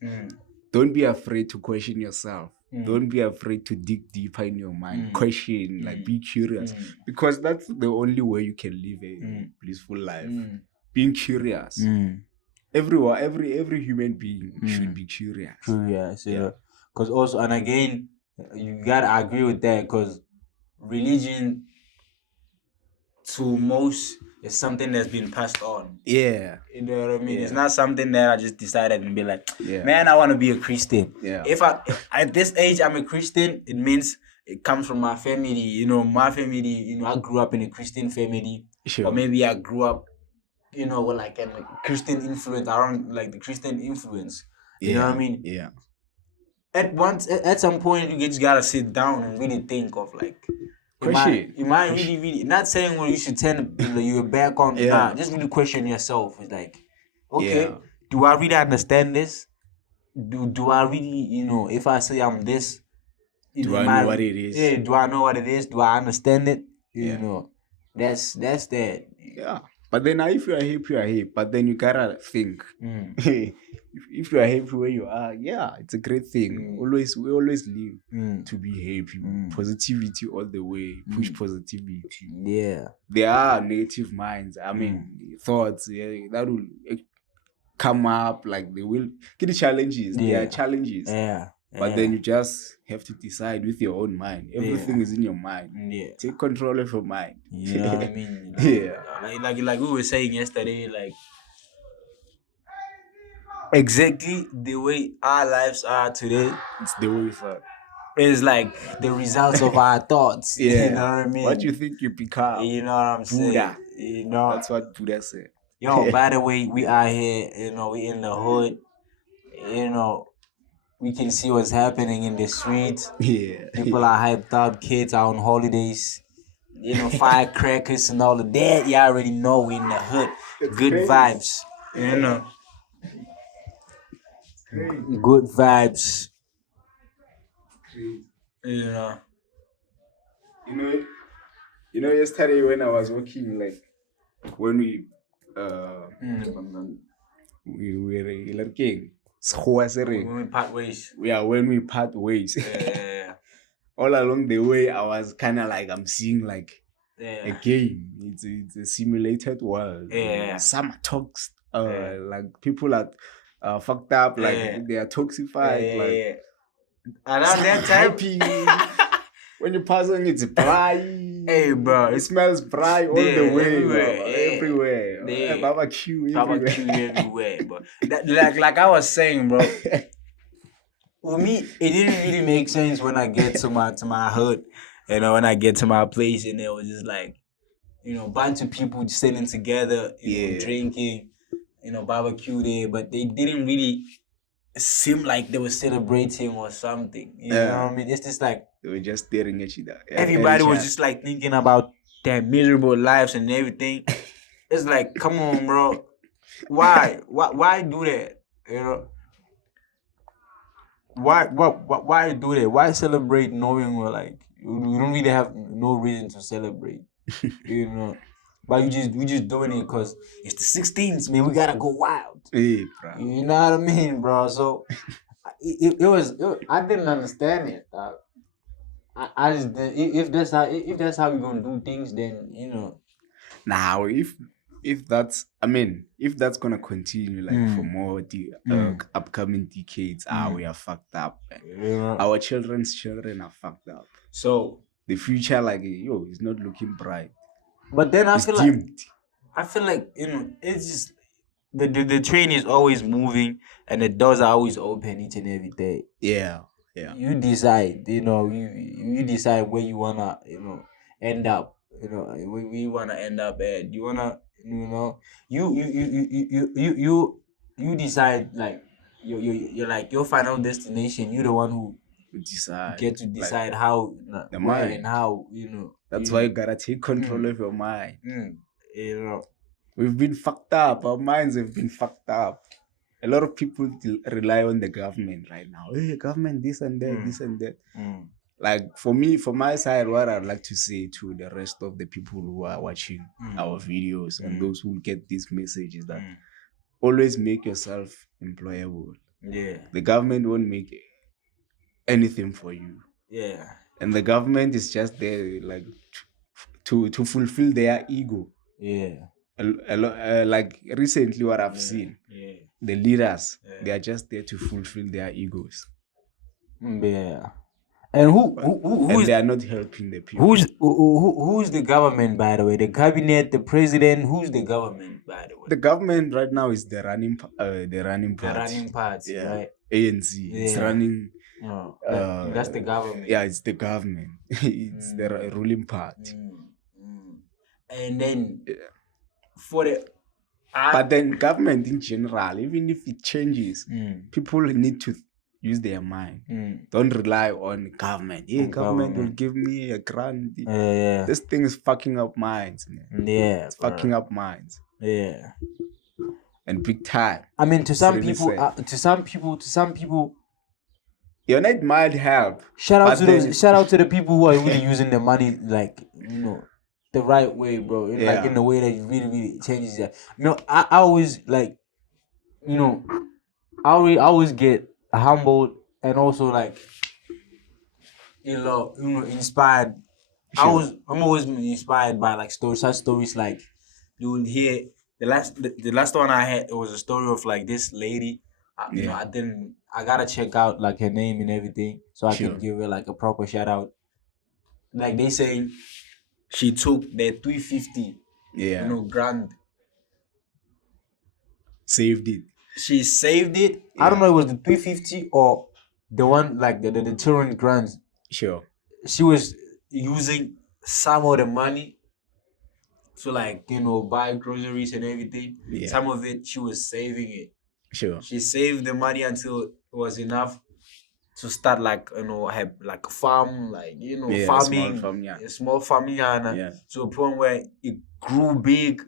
don't be afraid to question yourself. Don't be afraid to dig deeper in your mind. Question, like be curious, because that's the only way you can live a blissful life. Being curious. Every human being should be curious. Curious, because also, and again, you gotta agree with that, because religion to most is something that's been passed on. Yeah. You know what I mean? It's not something that I just decided and be like, man, I want to be a Christian. Yeah. If at this age I'm a Christian, it means it comes from my family. My family, I grew up in a Christian family. Sure. Or maybe I grew up, with like a Christian influence, around like the Christian influence. You know what I mean? Yeah. At some point, you just gotta sit down and really think of like, you might really not saying you should turn your back on. Nah, just really question yourself. It's like, okay, do I really understand this? do I really, if I say I'm this, do I know what it is? Yeah, do I know what it is? Do I understand it? Yeah. That's that. Yeah. But then if you are happy, you are happy. But then you gotta think. If you are happy where you are, yeah, it's a great thing. We always live to be happy. Positivity all the way. Push positivity. Yeah. There are negative minds. I mean, thoughts. Yeah, that will come up. Like they will get the challenges. Yeah. There are challenges. Yeah. But then you just have to decide with your own mind. Everything is in your mind. Yeah. Take control of your mind. You know what I mean? Yeah. Like we were saying yesterday, like exactly the way our lives are today. It's the way we thought. It's like the results of our thoughts. Yeah. You know what I mean? What you think you become. You know what I'm Buddha. saying? That's what Buddha said. Yo, by the way, we are here, we in the hood. We can see what's happening in the streets. Yeah. People are hyped up, kids are on holidays. Firecrackers and all of that. You already know we in the hood. Good vibes. Good vibes. Yesterday when I was walking, like when we were lurking. When we part ways. Yeah, when we part ways. Yeah. All along the way, I was kind of like, I'm seeing like a game. It's a simulated world. Yeah. Some talks, like people are fucked up, like they are toxified. Like around that time. When you pass on, it's dry. Hey, bro. It smells dry all the way, everywhere. Yeah. Barbecue everywhere, bro. Like I was saying, bro. For me, it didn't really make sense when I get to my hood, when I get to my place, and it was just like, bunch of people sitting together, drinking, barbecue there, but they didn't really seem like they were celebrating or something. You know what I mean? It's just like they were just staring at you. Everybody was just like thinking about their miserable lives and everything. It's like, come on, bro. Why do that? Why do that? Why celebrate knowing we're like you don't really have no reason to celebrate, But we just doing it because it's the 16th, man. We gotta go wild. Hey, bro. You know what I mean, bro? So it was I didn't understand it. I just if that's how we're gonna do things, then Now if that's gonna continue like for more upcoming decades, we are fucked up. Our children's children are fucked up. So the future, like is not looking bright. But then I feel like it's just the train is always moving and the doors are always open each and every day. Yeah. You decide, you decide where you wanna, end up. Where you wanna end up at. You wanna, you decide like you're like your final destination. You're the one who get to decide like, how the mind and how That's why you gotta take control of your mind. We've been fucked up. Our minds have been fucked up. A lot of people rely on the government right now. Hey, government, this and that, this and that. Like for me, from my side, what I'd like to say to the rest of the people who are watching our videos and those who get this message is that always make yourself employable. Yeah. The government won't make anything for you. Yeah. And the government is just there like to fulfill their ego. Yeah. Like recently what I've seen. Yeah. The leaders, they are just there to fulfill their egos. Yeah. And who they are not helping the people. Who's the government, by the way? The cabinet, the president. Who's the government, by the way? The government right now is the running party. The running party, right? ANC. It's running. That's the government. Yeah, it's the government. It's the ruling party. And then for the. But then government in general, even if it changes, people need to use their mind. Don't rely on government. Yeah, government will give me a grant. This thing is fucking up minds, man. Yeah. It's fucking up minds. Yeah. and big time. I mean, to some really people, sad. to some people, your net might help. Shout out to the people who are really using the money, like, you know, the right way, bro. Like in the way that really, really changes that. You know, I always like, you know, I always get humbled and also like, you know, inspired. Sure. I'm always inspired by like such stories like you will hear the last one I had, it was a story of like this lady. You know, I gotta check out like her name and everything so I can give her like a proper shout out. Like they say, she took the 350, you know, grand. Saved it. She saved it. I don't know, it was the 350 or the one like the 200 grand. Sure. She was using some of the money to like, you know, buy groceries and everything. Some of it she was saving it. Sure. She saved the money until it was enough to start like, you know, have like a farm, like, you know, farming, a small farming, to a point where it grew big.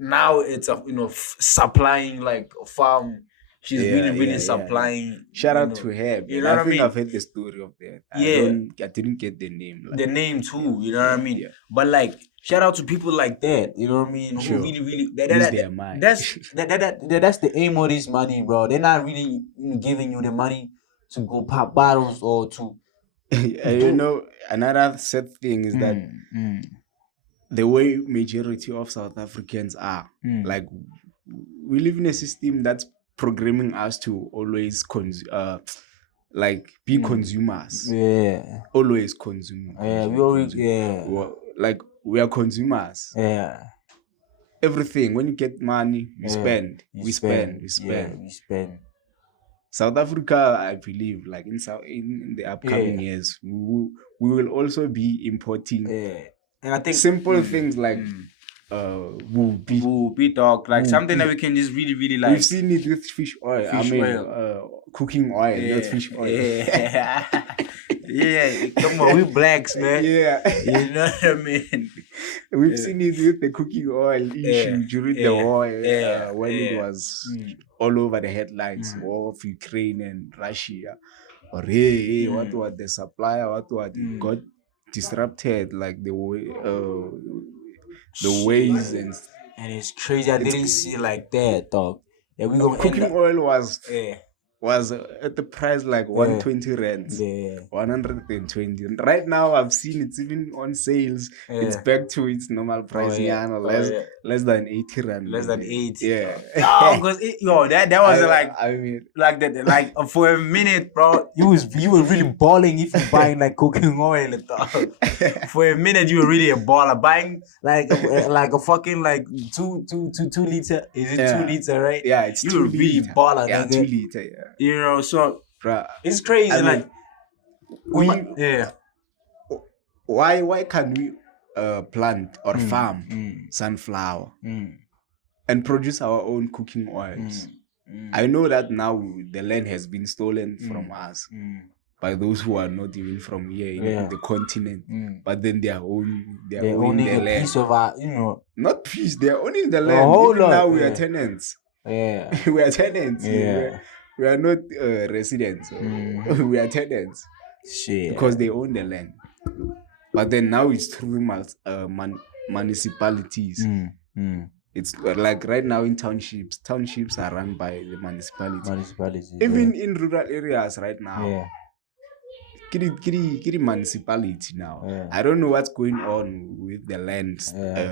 Now it's a, you know, supplying like a farm. She's really supplying. Shout out to her. You know what I mean? I've heard the story of that. I didn't get the name. Like, the name too. You know what I mean? Yeah. But like, shout out to people like that. You know what I mean? Who really use their mind. That's the aim of this money, bro. They're not really giving you the money to go pop bottles or to. You know, another sad thing is that the way majority of South Africans are, like, we live in a system that's programming us to always like be consumers. Yeah. Always consume. Yeah, we always like we are consumers. Yeah. Everything. When you get money, you spend. We spend. Yeah, we spend. South Africa, I believe, like in the upcoming years, we will also be importing. And I think simple things like whoopie dog, like something that we can just really, really like. We've seen it with fish oil. Cooking oil, not fish oil. Yeah, come on, we blacks, man. Yeah, you know what I mean. We've seen it with the cooking oil issue during the war, when it was all over the headlines, war of Ukraine and Russia. Or what was the supplier? What was it got disrupted? Like the way, the ways and it's crazy. I didn't see it like that, dog. Yeah, we gonna cooking oil was at the price like 120 rands, 120. And right now I've seen it's even on sales. It's back to its normal price, less than 80 rand. Less than 80. Yeah. Because that was like for a minute, bro. You were really balling if you're buying like cooking oil, dog. For a minute you were really a baller buying like a fucking like 2 liter. Is it 2 liter, right? Yeah, it's you were really baller. Yeah, 2 liter. Yeah. You know, so bruh, it's crazy. I mean, why can't we plant or farm sunflower and produce our own cooking oils? I know that now the land has been stolen from us by those who are not even from here in the continent, but then they're owning the land. A piece of our, you know, not piece, they're owning the land. Even now we are tenants. Yeah, we are tenants. Yeah. We are not residents. We are tenants. Shit. Because they own the land. But then now it's through municipalities. It's like right now in townships. Townships are run by the municipalities. Even in rural areas right now. Yeah. Kiri municipality now. Yeah. I don't know what's going on with the land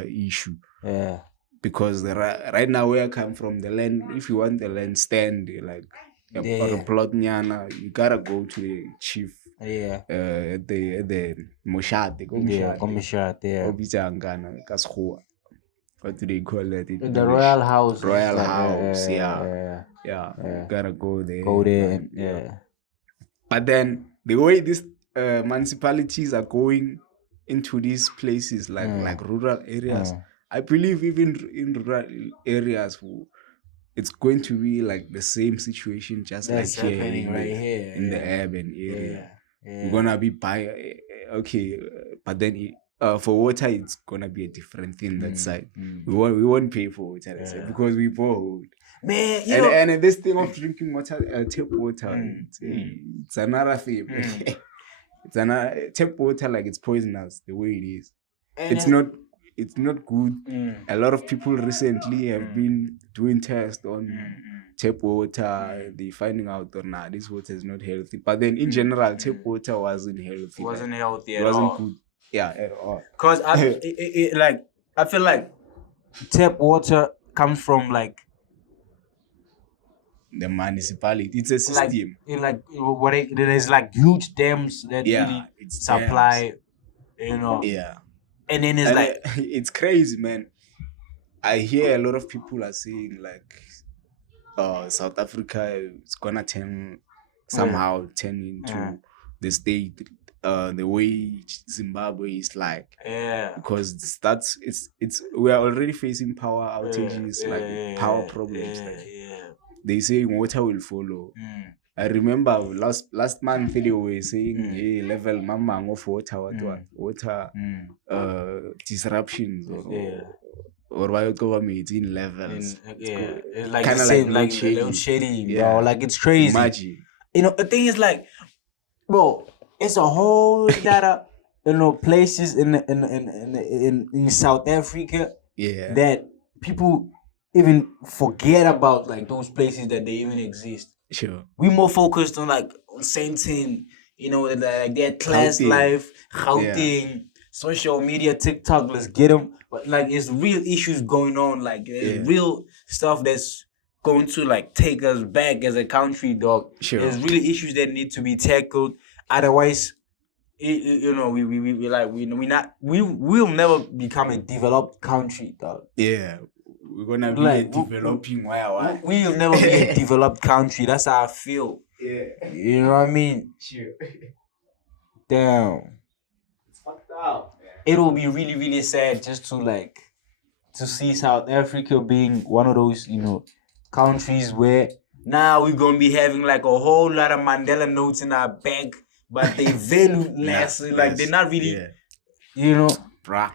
issue. Yeah. Because right now where I come from, the land, if you want the land stand, like or a plot nyana, you gotta go to the chief. Yeah. The Moshad. They go Moshad. Yeah. What do they call it? The Royal House. Royal House. Yeah. You gotta go there. Go there. Yeah. But then the way these municipalities are going into these places like rural areas, I believe even in rural areas, it's going to be like the same situation, just that's like here in the urban area. We're gonna be buying, but then for water, it's gonna be a different thing that side. We won't pay for water that side because we borrowed. Man, and this thing of drinking water, tap water, it's another thing. It's another tap water, like it's poisonous the way it is. It's not good. A lot of people recently have been doing tests on tap water. They finding out that this water is not healthy. But then in general, tap water wasn't healthy. It wasn't healthy at all. It wasn't good. Yeah, at all. Cause I feel like tap water comes from like the municipality. It's a system. There's like huge dams that really supply, Yeah. And then it's like it's crazy, man. I hear a lot of people are saying like South Africa is gonna turn into the state the way Zimbabwe is like. Because it's we are already facing power outages, power problems. They say water will follow. I remember last month they were saying hey, level mamang of water disruptions or what government in levels. It's like kind of like load shedding, bro. Like it's crazy. Imagine. The thing is like, bro, it's a whole lot of places in South Africa that people even forget about, like those places that they even exist. Sure. We more focused on like on Saintin, like their class life, Gauteng, social media, TikTok, let's get them. But like it's real issues going on, like real stuff that's going to like take us back as a country, dog. Sure. There's really issues that need to be tackled. Otherwise, we'll never become a developed country, dog. Yeah. We're gonna be like, developing why? We'll never be a developed country. That's how I feel. Yeah. You know what I mean? Sure. Damn. It's fucked up. It will be really, really sad just to see South Africa being one of those, countries where now we're gonna be having like a whole lot of Mandela notes in our bag, but they value less. They're not really, bruh.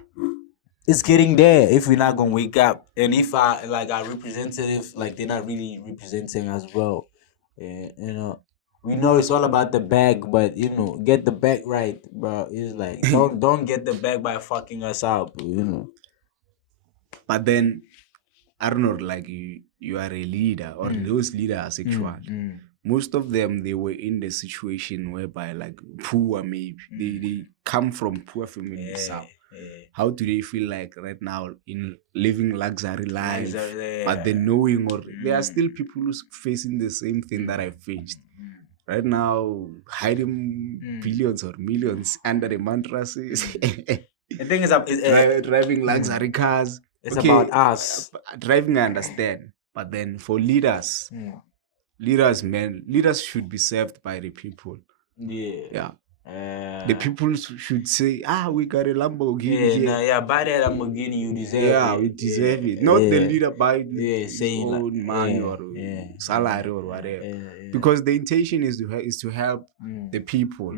It's getting there if we're not gonna wake up, and if our representatives they're not really representing us well. We know it's all about the bag, but get the bag right, bro. It's like don't get the bag by fucking us up, But then I don't know, like you are a leader, or those leaders actually. Most of them, they were in the situation whereby like poor, maybe they come from poor families. How do they feel like right now in living luxury life? But then knowing, or there are still people who's facing the same thing that I faced. Right now, hiding billions or millions under the mattresses. The thing is, driving luxury cars. It's about us. Driving, I understand. But then for leaders, leaders should be served by the people. Yeah. The people should say, we got a Lamborghini here. Buy that Lamborghini, you deserve it. We deserve it. Not the leader buy his own money or salary or whatever. Because the intention is to help the people.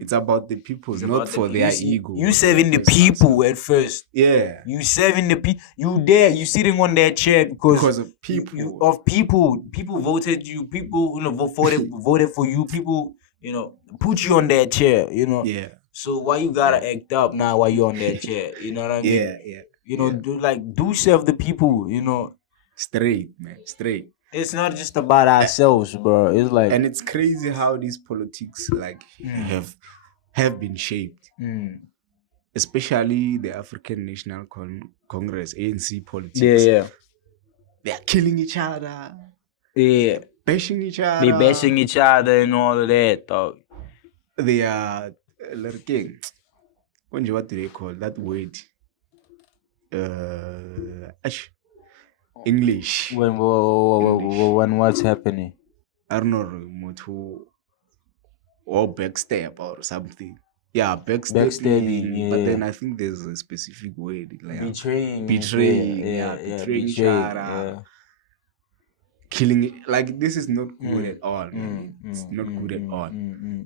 It's about the people, not for their ego. You serving the people at first. Yeah. You serving the people. You sitting on that chair because of people. People voted you. People voted for you. People put you on that chair. Yeah. So why you gotta act up now while you on that chair? You know what I mean? Yeah. Do serve the people. Straight, man. Straight. It's not just about ourselves, bro. It's like, and it's crazy how these politics have been shaped, especially the African National Congress (ANC) politics. Yeah. They are killing each other. Yeah. Bashing each other. They bashing each other and all of that, dog. They are what do they call that word? English. When what's happening? I don't know, or backstab or something. Yeah, backstabbing. Yeah. But then I think there's a specific word like betraying. Betraying each other. Killing. Like this is not good at all. It's not good at all.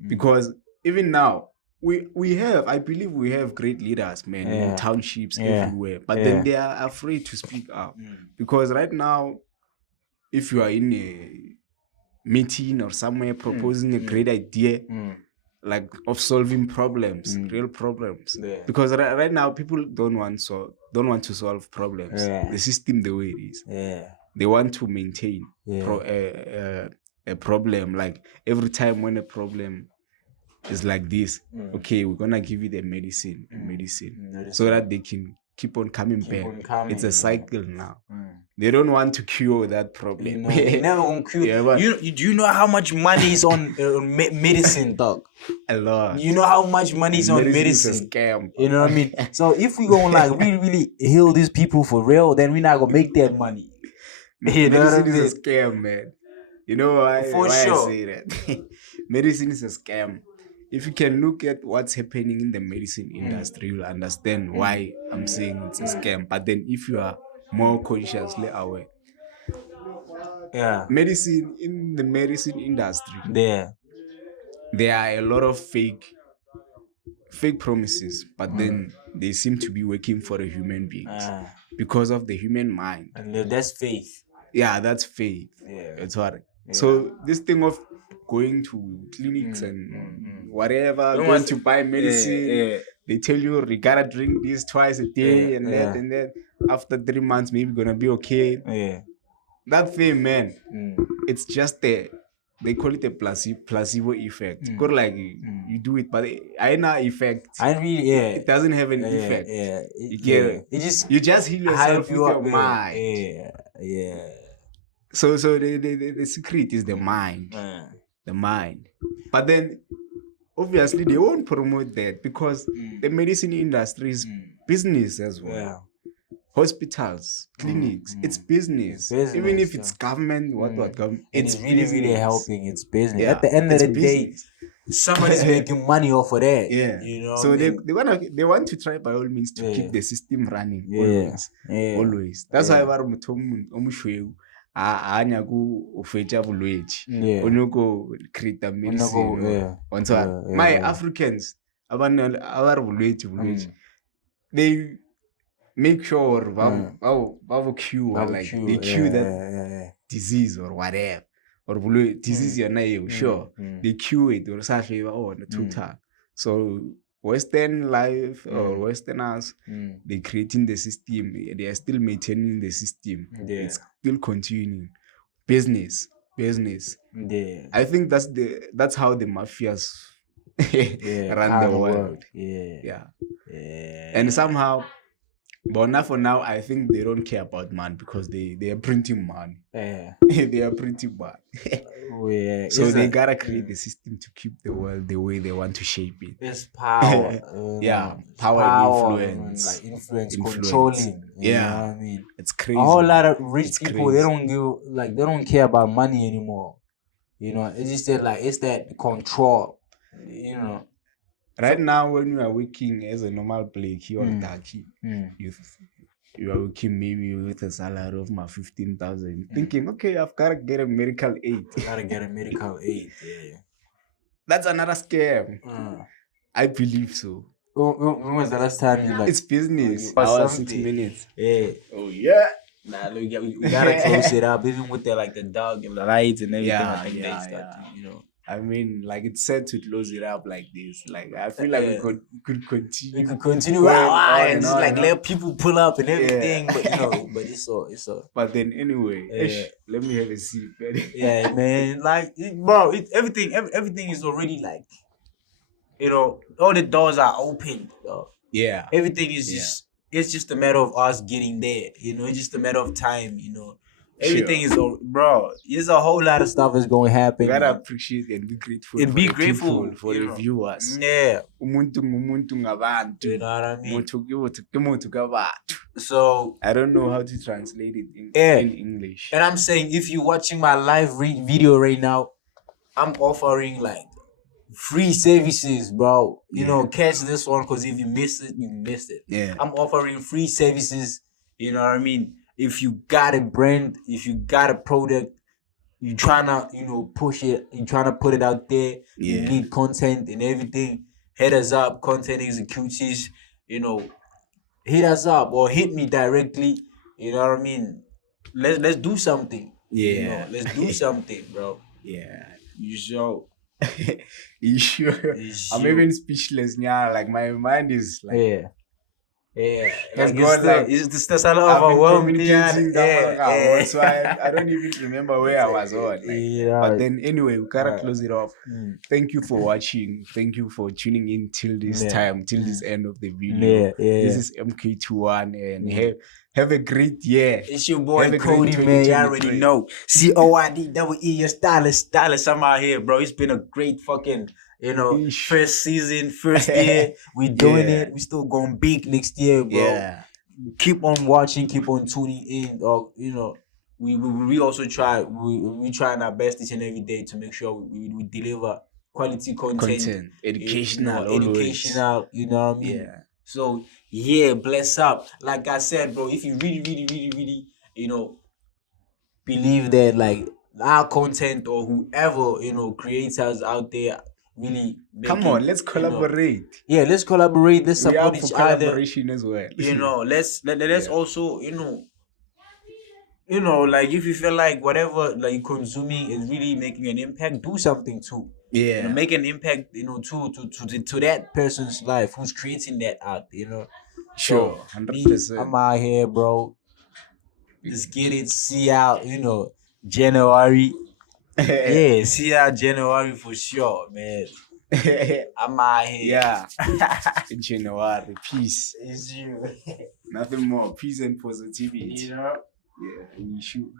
Because even now, I believe we have great leaders, man, in townships everywhere. But then they are afraid to speak up. Because right now, if you are in a meeting or somewhere proposing a great idea, like of solving problems, real problems, because right now people don't want to solve problems. The system the way it is, they want to maintain a problem. Like every time when a problem is like this, okay, we're gonna give it a medicine, so that they can keep on coming back. It's a cycle now. They don't want to cure that problem. They never gonna cure. Yeah, you know how much money is on medicine, dog? A lot. You know how much money is on medicine? Is a scam. You know what I mean? So if we gonna like really heal these people for real, then we're not gonna make that money. You know medicine is a scam, man. You know why sure. I say that? Medicine is a scam. If you can look at what's happening in the medicine industry, you'll understand why I'm saying it's a scam. But then if you are more consciously aware, medicine in the medicine industry, there are a lot of fake promises, but then they seem to be working for the human beings because of the human mind. And that's faith. Yeah, that's faith. That's what. So this thing of going to clinics and whatever, going to buy medicine, they tell you you gotta drink this twice a day and that, and then after 3 months maybe gonna be okay. That thing, man, it's just they call it a placebo effect. Like you do it, but I know effect. It doesn't have an effect. You just heal yourself with your mind. So the secret is the mind. The mind. But then obviously they won't promote that because the medicine industry is business as well. Hospitals, clinics, it's business. Even if it's government, what government, it's really helping. It's business. At the end of the day, somebody's making money off of that. You know. So they want to try by all means to keep the system running. Always. That's why anya ku ufetsa bulwetsi onoko create medicine my Africans abari bulwetsi they make sure cure like they cure that disease or whatever or disease yona sure they cure it or something total. So Western life or Westerners, they're creating the system. They are still maintaining the system. It's still continuing. Business. I think that's how the mafias run the world. And somehow, but now for now, I think they don't care about money because they are printing money. They are printing money. So they gotta create the system to keep the world the way they want to shape it. It's power. Power and influence. Like influence. Controlling. You know what I mean? It's crazy. A whole lot of rich people, they don't care about money anymore. You know, it's just that it's that control. You know. Right now, when you are working as a normal Blakey or Darky, you are working maybe with a salary of 15,000, thinking, okay, I've got to get a medical aid. That's another scam. I believe so. When was the last time you It's business. Hour 6 minutes. Oh yeah. Nah, we gotta close it up, even with the dog and the lights and everything. I think they start to, you know. I mean, it's said to close it up like this. I feel like we could continue. We could continue and just let people pull up and everything. But but it's all. But then anyway, let me have a seat, man. Yeah, man. Bro, everything is already all the doors are open. Bro. Yeah. Everything is it's just a matter of us getting there. It's just a matter of time. Everything is, bro. There's a whole lot of stuff is going to happen. You gotta appreciate and be grateful. And be grateful for the viewers. Yeah. Umuntu ngabantu. You know what I mean? Umuntu ngabantu. So I don't know how to translate it in English. And I'm saying, if you're watching my live video right now, I'm offering free services, bro. Catch this one because if you missed it, you missed it. Yeah. I'm offering free services. You know what I mean? If you got a brand, if you got a product, you trying to, push it, you trying to put it out there, you need content and everything, hit us up, content executives, hit us up or hit me directly, you know what I mean? Let's do something. You know, let's do something, bro. Yeah. You sure? You sure? I'm even speechless now. Like my mind is like. Yeah. Like it's still a lot of overwhelming. So I don't even remember where I was on. But then anyway, we gotta close it off. Thank you for watching. Thank you for tuning in till this time, till this end of the video. This is MK2ONE, and have a great year. It's your boy COYDEE, man. You already know. COYDEE, your stylist. I'm out here, bro. It's been a great fucking, first season, first year. We doing it. We still going big next year, bro. Yeah. Keep on watching, keep on tuning in. Or we also try. We trying our best each and every day to make sure we deliver quality content, educational, educational. You know what I mean? Yeah. So yeah, bless up. Like I said, bro, if you really, believe that like our content or whoever, creators out there really come on, let's collaborate. Let's collaborate. Let's support each other. Collaboration as well. Let's also, like if you feel like whatever like you're consuming is really making an impact, do something too. Yeah. Make an impact, to that person's life who's creating that art, Sure, 100%. I'm out here, bro. Let's get it. See out, January. Yeah, see out January for sure, man. I'm out here. Yeah. January. Peace. It's you. Nothing more. Peace and positivity. You know? Yeah, you should.